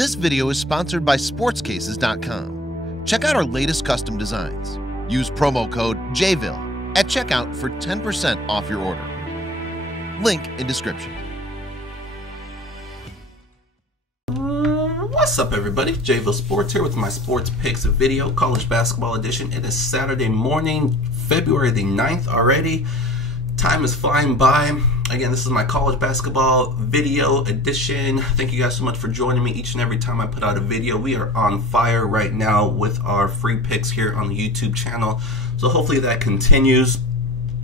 This video is sponsored by sportscases.com. Check out our latest custom designs. Use promo code JVille at checkout for 10% off your order. Link in description. What's up, everybody? JVille Sports here with my sports picks video, college basketball edition. It is Saturday morning, February the 9th already. Time is flying by. Again, this is my college basketball video edition. Thank you guys so much for joining me each and every time I put out a video. We are on fire right now with our free picks here on the YouTube channel. So hopefully that continues.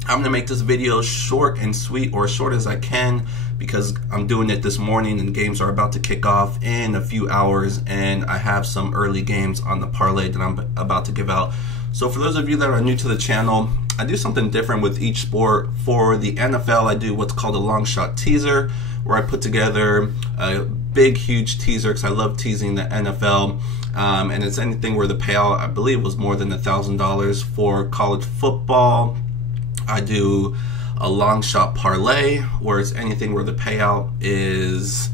I'm gonna make this video short and sweet, or as short as I can, because I'm doing it this morning and games are about to kick off in a few hours, and I have some early games on the parlay that I'm about to give out. So for those of you that are new to the channel, I do something different with each sport. For the NFL, I do what's called a long shot teaser, where I put together a big, huge teaser, because I love teasing the NFL. And it's anything where the payout, I believe, was more than $1,000. For college football, I do a long shot parlay, where it's anything where the payout is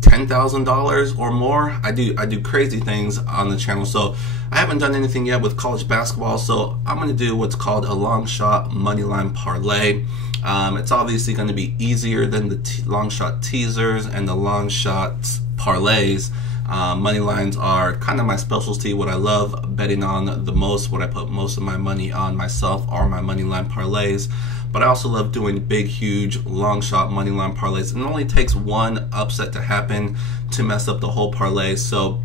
$10,000 or more. I do crazy things on the channel. So I haven't done anything yet with college basketball, so I'm going to do what's called a long shot moneyline parlay. It's obviously going to be easier than the long shot teasers and the long shot parlays. Money lines are kind of my specialty, what I love betting on the most, what I put most of my money on myself are my money line parlays. But I also love doing big, huge, long shot money line parlays. And it only takes one upset to happen to mess up the whole parlay. So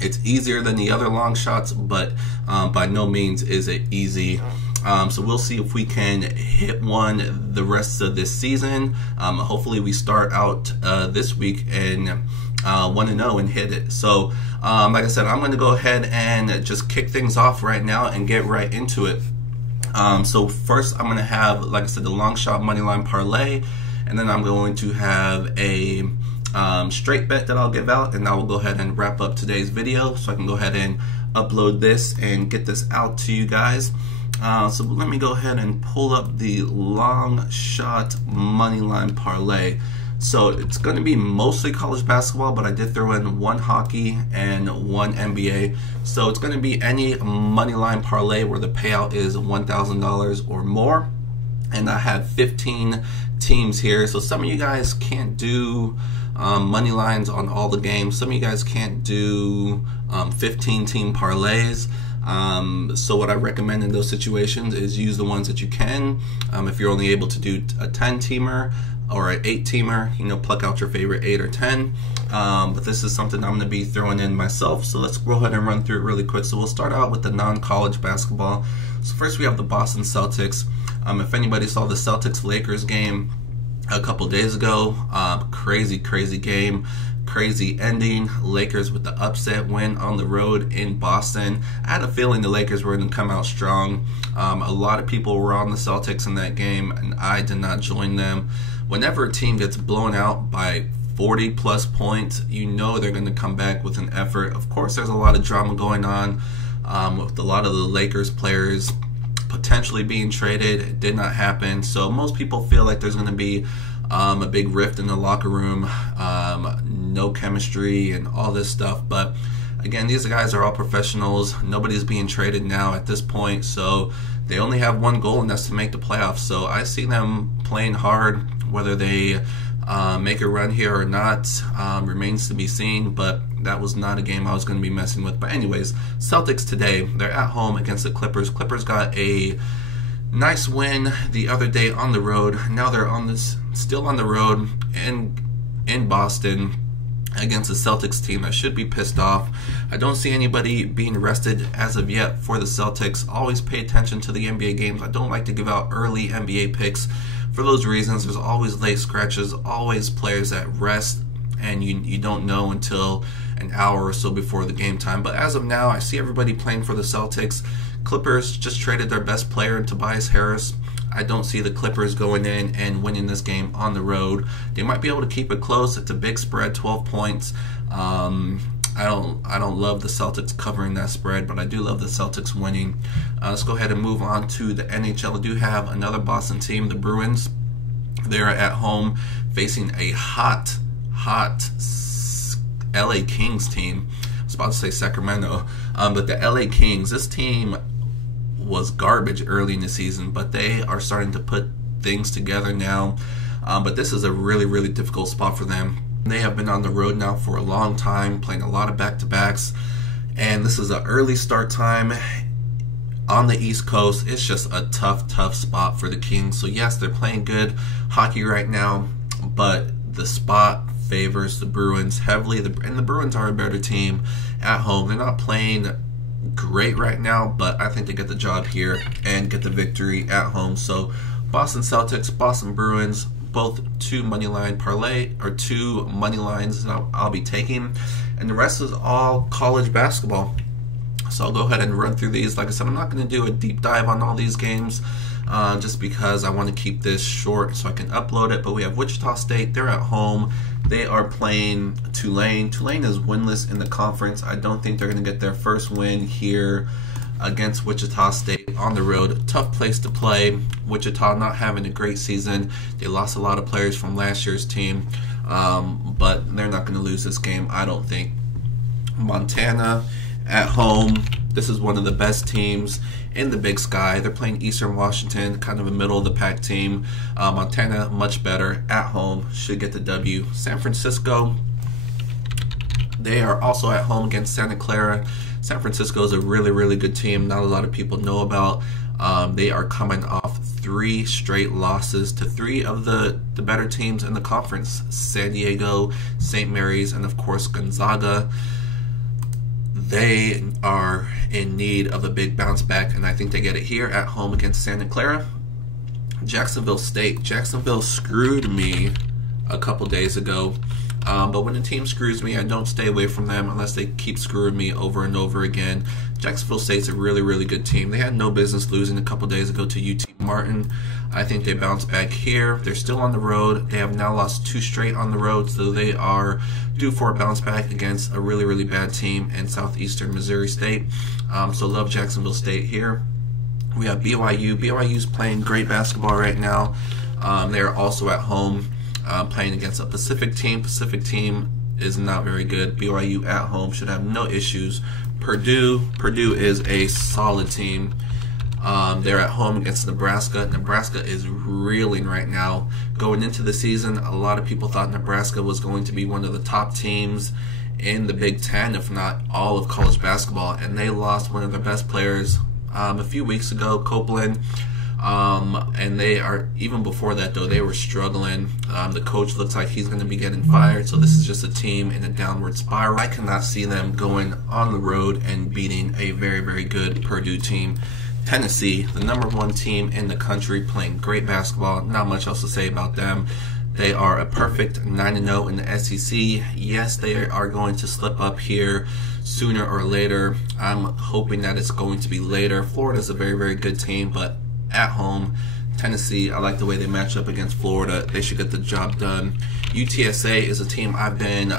it's easier than the other long shots, but by no means is it easy. So we'll see if we can hit one the rest of this season. Hopefully we start out this week and 1-0 and hit it. So like I said, I'm going to go ahead and just kick things off right now and get right into it. So first I'm going to have, like I said, the long shot moneyline parlay, and then I'm going to have a straight bet that I'll give out, and I will go ahead and wrap up today's video so I can go ahead and upload this and get this out to you guys. So let me go ahead and pull up the long shot moneyline parlay. So it's going to be mostly college basketball, but I did throw in one hockey and one NBA. So it's going to be any money line parlay where the payout is $1,000 or more. And I have 15 teams here. So some of you guys can't do money lines on all the games. Some of you guys can't do 15 team parlays. So what I recommend in those situations is use the ones that you can. If you're only able to do a 10-teamer or an 8-teamer, you know, pluck out your favorite 8 or 10. But this is something I'm going to be throwing in myself. So let's go ahead and run through it really quick. So we'll start out with the non-college basketball. So first we have the Boston Celtics. If anybody saw the Celtics-Lakers game a couple days ago, crazy game. Crazy ending. Lakers with the upset win on the road in Boston. I had a feeling the Lakers were going to come out strong. A lot of people were on the Celtics in that game, and I did not join them. Whenever a team gets blown out by 40+ points, you know they're going to come back with an effort. Of course, there's a lot of drama going on with a lot of the Lakers players potentially being traded. It did not happen. So most people feel like there's going to be a big rift in the locker room, no chemistry and all this stuff. But again, these guys are all professionals. Nobody's being traded now at this point, so they only have one goal, and that's to make the playoffs. So I see them playing hard. Whether they make a run here or not remains to be seen, but that was not a game I was going to be messing with. But anyways, Celtics today, they're at home against the Clippers. Clippers got a nice win the other day on the road. Now they're still on the road in Boston against a Celtics team that should be pissed off. I don't see anybody being rested as of yet for the Celtics. Always pay attention to the NBA games. I don't like to give out early NBA picks for those reasons. There's always late scratches, always players that rest, and you don't know until an hour or so before the game time. But as of now, I see everybody playing for the Celtics. Clippers just traded their best player, Tobias Harris. I don't see the Clippers going in and winning this game on the road. They might be able to keep it close. It's a big spread, 12 points. I don't love the Celtics covering that spread, but I do love the Celtics winning. Let's go ahead and move on to the NHL. I do have another Boston team, the Bruins. They're at home facing a hot LA Kings team. I was about to say Sacramento, but the LA Kings, this team was garbage early in the season, but they are starting to put things together now. But this is a really, really difficult spot for them. They have been on the road now for a long time, playing a lot of back-to-backs, and this is an early start time on the East Coast. It's just a tough spot for the Kings. So yes, they're playing good hockey right now, but the spot favors the Bruins heavily, and the Bruins are a better team at home. They're not playing great right now, but I think they get the job here and get the victory at home. So Boston Celtics, Boston Bruins, both two money line parlay, or two money lines that I'll be taking, and the rest is all college basketball. So I'll go ahead and run through these. Like I said, I'm not going to do a deep dive on all these games just because I want to keep this short so I can upload it. But we have Wichita State. They're at home. They are playing Tulane. Tulane is winless in the conference. I don't think they're going to get their first win here against Wichita State on the road. Tough place to play. Wichita not having a great season. They lost a lot of players from last year's team, but they're not going to lose this game, I don't think. Montana at home. This is one of the best teams in the Big Sky. They're playing Eastern Washington, kind of a middle of the pack team. Montana much better at home, should get the W. San Francisco, they are also at home against Santa Clara. San Francisco is a really, really good team. Not a lot of people know about. They are coming off 3 straight losses to 3 of the better teams in the conference: San Diego, St. Mary's, and of course Gonzaga. They are in need of a big bounce back, and I think they get it here at home against Santa Clara. Jacksonville State. Jacksonville screwed me a couple days ago. But when a team screws me, I don't stay away from them unless they keep screwing me over and over again. Jacksonville State's a really, really good team. They had no business losing a couple days ago to UT Martin. I think they bounce back here. They're still on the road. They have now lost 2 straight on the road, so they are due for a bounce back against a really, really bad team in southeastern Missouri State. So love Jacksonville State here. We have BYU. BYU's playing great basketball right now. They are also at home. Playing against a Pacific team. Pacific team is not very good. BYU at home should have no issues. Purdue is a solid team. They're at home against Nebraska. Nebraska is reeling right now. Going into the season, a lot of people thought Nebraska was going to be one of the top teams in the Big Ten, if not all of college basketball, and they lost one of their best players a few weeks ago, Copeland. And they are, even before that though, they were struggling. The coach looks like he's going to be getting fired, so this is just a team in a downward spiral. I cannot see them going on the road and beating a very, very good Purdue team. Tennessee, the #1 team in the country, playing great basketball. Not much else to say about them. They are a perfect 9-0 in the SEC. Yes, they are going to slip up here sooner or later. I'm hoping that it's going to be later. Florida's a very, very good team, but at home, Tennessee, I like the way they match up against Florida. They should get the job done. UTSA is a team I've been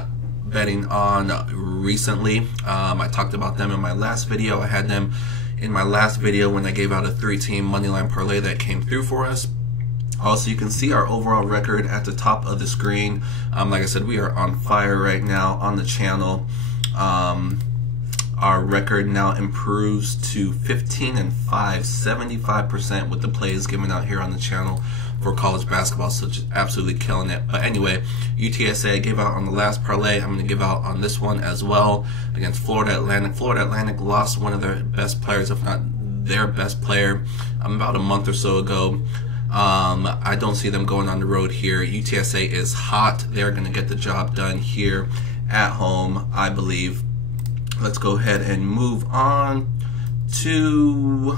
betting on recently. I talked about them in my last video. I had them in my last video when I gave out a 3-team moneyline parlay that came through for us. Also, you can see our overall record at the top of the screen. Like I said, we are on fire right now on the channel. Our record now improves to 15-5, 75% with the plays given out here on the channel for college basketball, so just absolutely killing it. But anyway, UTSA I gave out on the last parlay. I'm going to give out on this one as well against Florida Atlantic. Florida Atlantic lost one of their best players, if not their best player, about a month or so ago. I don't see them going on the road here. UTSA is hot. They're going to get the job done here at home, I believe. Let's go ahead and move on to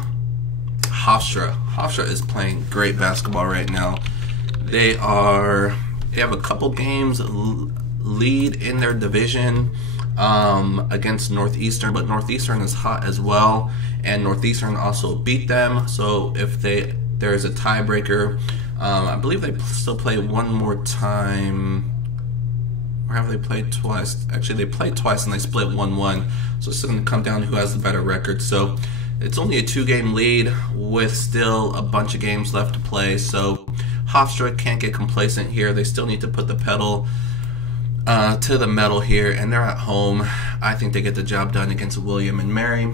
Hofstra. Hofstra is playing great basketball right now. They have a couple games lead in their division against Northeastern, but Northeastern is hot as well, and Northeastern also beat them. So if there is a tiebreaker, I believe they still play one more time. Or have they played twice? Actually, they played twice and they split 1-1. So it's going to come down to who has the better record. So it's only a 2-game lead with still a bunch of games left to play. So Hofstra can't get complacent here. They still need to put the pedal to the medal here, and they're at home. I think they get the job done against William and Mary.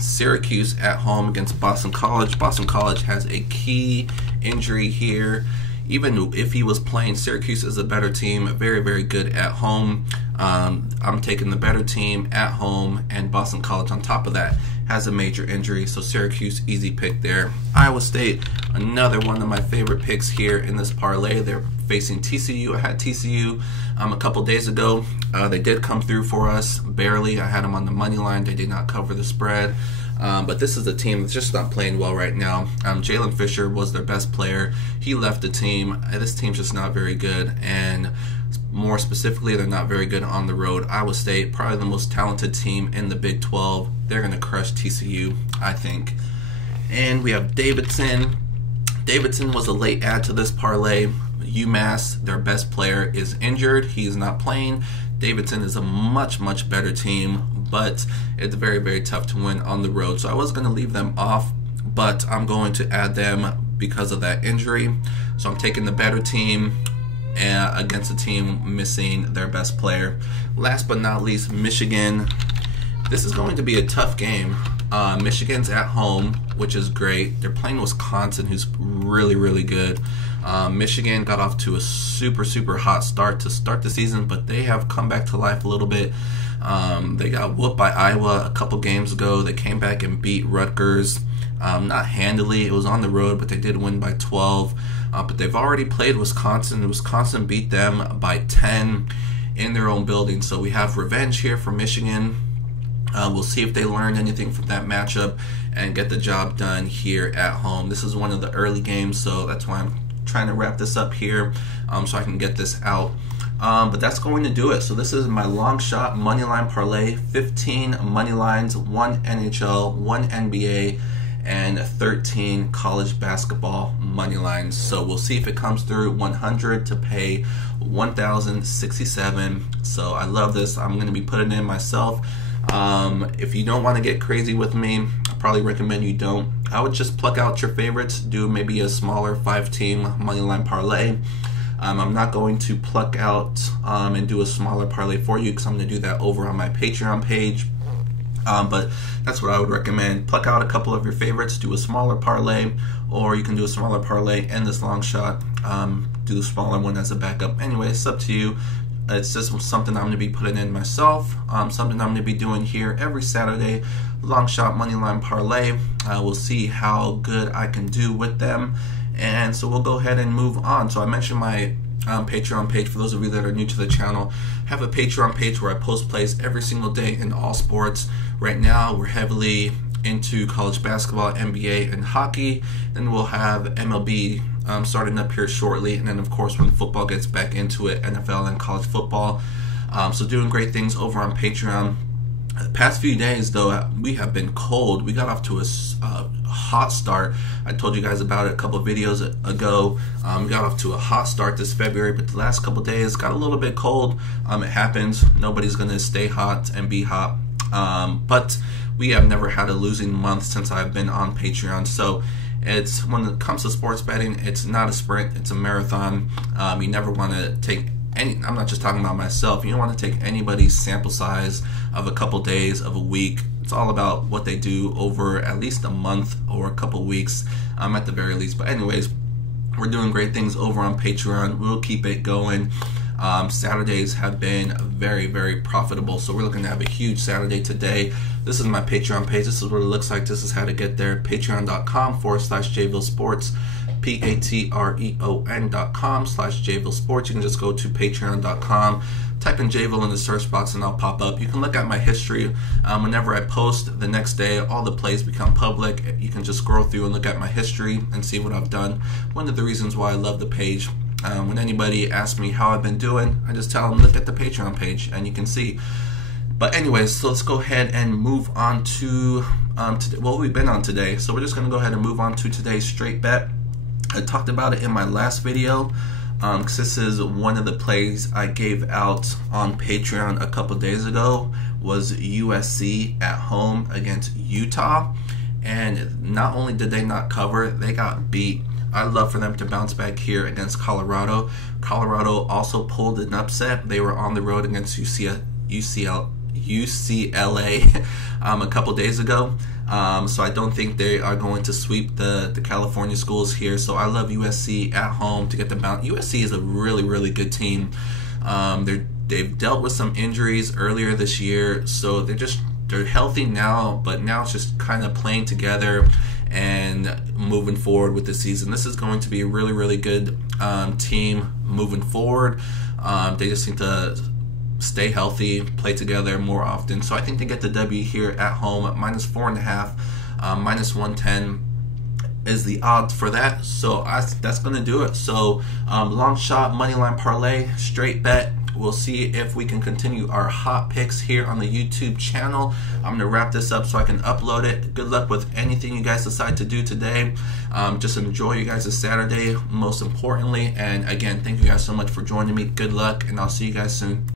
Syracuse at home against Boston College. Boston College has a key injury here. Even if he was playing, Syracuse is a better team, very, very good at home. I'm taking the better team at home, and Boston College on top of that has a major injury, so Syracuse, easy pick there. Iowa State, another one of my favorite picks here in this parlay. They're facing TCU. I had TCU a couple days ago. They did come through for us, barely. I had them on the money line. They did not cover the spread. But this is a team that's just not playing well right now. Jalen Fisher was their best player. He left the team. This team's just not very good, and more specifically, they're not very good on the road. Iowa State, probably the most talented team in the Big 12. They're going to crush TCU, I think. And we have Davidson. Davidson was a late add to this parlay. UMass, their best player, is injured. He's not playing. Davidson is a much, much better team, but it's very, very tough to win on the road. So I was going to leave them off, but I'm going to add them because of that injury. So I'm taking the better team against a team missing their best player. Last but not least, Michigan. This is going to be a tough game. Michigan's at home, which is great. They're playing Wisconsin, who's really, really good. Michigan got off to a super, super hot start to start the season, but they have come back to life a little bit. They got whooped by Iowa a couple games ago. They came back and beat Rutgers. Not handily. It was on the road, but they did win by 12. But they've already played Wisconsin. Wisconsin beat them by 10 in their own building. So we have revenge here for Michigan. We'll see if they learned anything from that matchup and get the job done here at home. This is one of the early games, so that's why I'm trying to wrap this up here so I can get this out. But that's going to do it. So this is my long shot moneyline parlay. 15 money lines, 1 NHL, 1 NBA, and 13 college basketball money lines. So we'll see if it comes through. 100 to pay 1,067. So I love this. I'm going to be putting it in myself. If you don't want to get crazy with me, I probably recommend you don't. I would just pluck out your favorites, do maybe a smaller 5-team moneyline parlay. I'm not going to pluck out and do a smaller parlay for you because I'm going to do that over on my Patreon page. But that's what I would recommend. Pluck out a couple of your favorites, do a smaller parlay, or you can do a smaller parlay and this long shot, do the smaller one as a backup. Anyway, it's up to you. It's just something I'm going to be putting in myself, something I'm going to be doing here every Saturday. Long shot moneyline parlay. We'll see how good I can do with them. And so we'll go ahead and move on. So I mentioned my Patreon page. For those of you that are new to the channel, I have a Patreon page where I post plays every single day in all sports. Right now we're heavily into college basketball, NBA, and hockey. Then we'll have MLB starting up here shortly, and then of course when football gets back into it, NFL and college football. So doing great things over on Patreon. The past few days though, we have been cold. We got off to a hot start. I told you guys about it a couple of videos ago. We got off to a hot start this February, but the last couple of days got a little bit cold. It happens. Nobody's gonna stay hot and be hot. But we have never had a losing month since I've been on Patreon. So it's, when it comes to sports betting, it's not a sprint, it's a marathon. You never want to take any, I'm not just talking about myself, you don't want to take anybody's sample size of a couple days, of a week. It's all about what they do over at least a month or a couple weeks, at the very least. But anyways, we're doing great things over on Patreon. We'll keep it going. Saturdays have been very, very profitable, so we're looking to have a huge Saturday today. This is my Patreon page. This is what it looks like. This is how to get there. Patreon.com/JVille Sports. Patreon.com/JVille Sports. You can just go to Patreon.com, type in JVille in the search box, and I'll pop up. You can look at my history. Whenever I post the next day, all the plays become public. You can just scroll through and look at my history and see what I've done. One of the reasons why I love the page. When anybody asks me how I've been doing, I just tell them look at the Patreon page and you can see. But anyways, so let's go ahead and move on to what we've been on today. So we're just going to go ahead and move on to today's straight bet. I talked about it in my last video because this is one of the plays I gave out on Patreon a couple days ago. Was USC at home against Utah, and not only did they not cover, they got beat I'd love for them to bounce back here against Colorado. Colorado also pulled an upset. They were on the road against UCLA a couple days ago. So I don't think they are going to sweep the California schools here. So I love USC at home to get the bounce. USC is a really, really good team. They've dealt with some injuries earlier this year, so they're healthy now, but now it's just kind of playing together and moving forward with the season. This is going to be a really, really good team moving forward. They just need to stay healthy, play together more often. So I think they get the W here at home at -4.5, -110 is the odds for that. So that's going to do it. So long shot, money line parlay, straight bet. We'll see if we can continue our hot picks here on the YouTube channel. I'm going to wrap this up so I can upload it. Good luck with anything you guys decide to do today. Just enjoy you guys' Saturday, most importantly. And again, thank you guys so much for joining me. Good luck, and I'll see you guys soon.